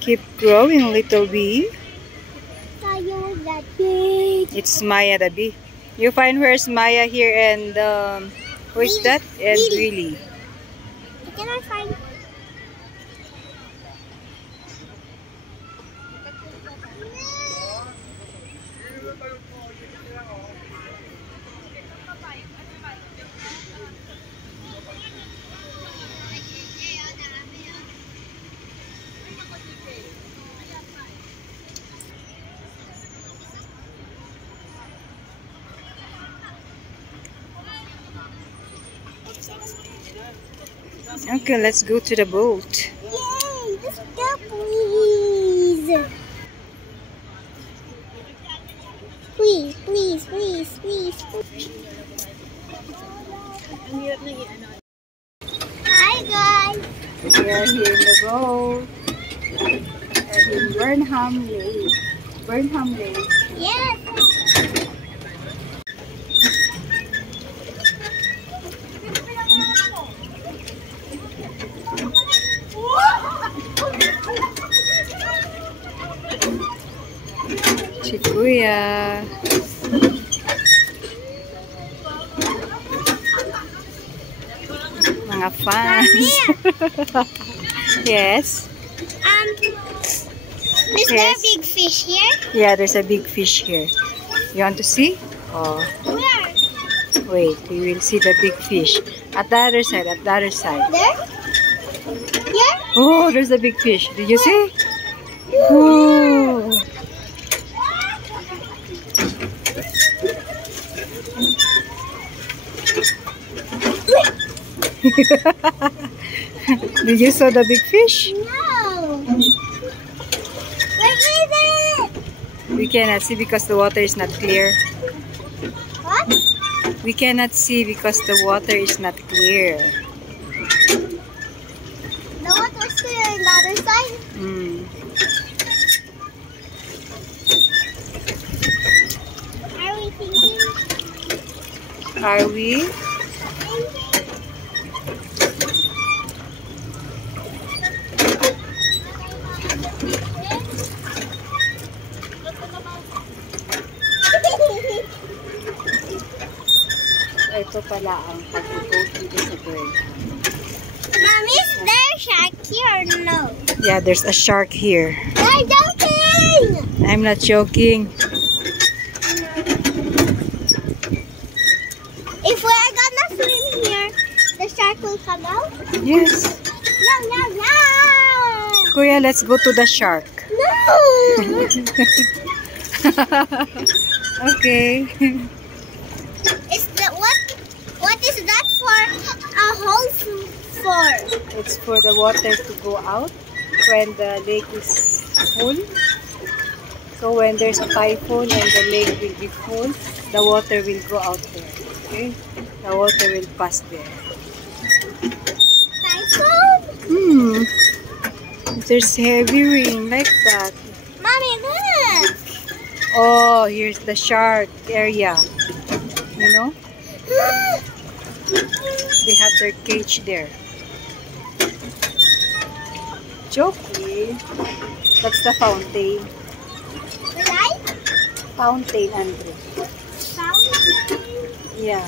Keep growing, little bee. That big. It's Maya the bee. You find where's Maya here and who is that? And Willy. Can I find? Okay, let's go to the boat. Yay! Let's go, please. Please, please, please, please, please. Hi, guys. We are here in the boat. We're in Burnham Lake. Burnham Lake. Yes. Chikuya. Mga fans. Yes. Is there a big fish here? Yeah, there's a big fish here. You want to see? Oh. Where? Wait, we will see the big fish. At the other side, at the other side. There? Here? Oh, there's a big fish. Did you see? Oh. Did you saw the big fish? No. Where is it? We cannot see because the water is not clear. What? We cannot see because the water is not clear. The water's clear on the other side. Are we thinking? Are we? Ito pala ang pag-boat dito sa bird. Mommy, is there a shark here or no? Yeah, there's a shark here. I'm joking! I'm not joking. If we're gonna swim here, the shark will come out? Yes. No, no, no! Kuya, let's go to the shark. No! Okay. What is that for? A hole for? It's for the water to go out when the lake is full. So when there's a typhoon and the lake will be full, the water will go out there. Okay? The water will pass there. Typhoon? If there's heavy rain like that. Mommy, look! Oh, here's the shark area. You know? They have their cage there. Joking. That's the fountain. Right? Fountain, Andre. Fountain? Yeah.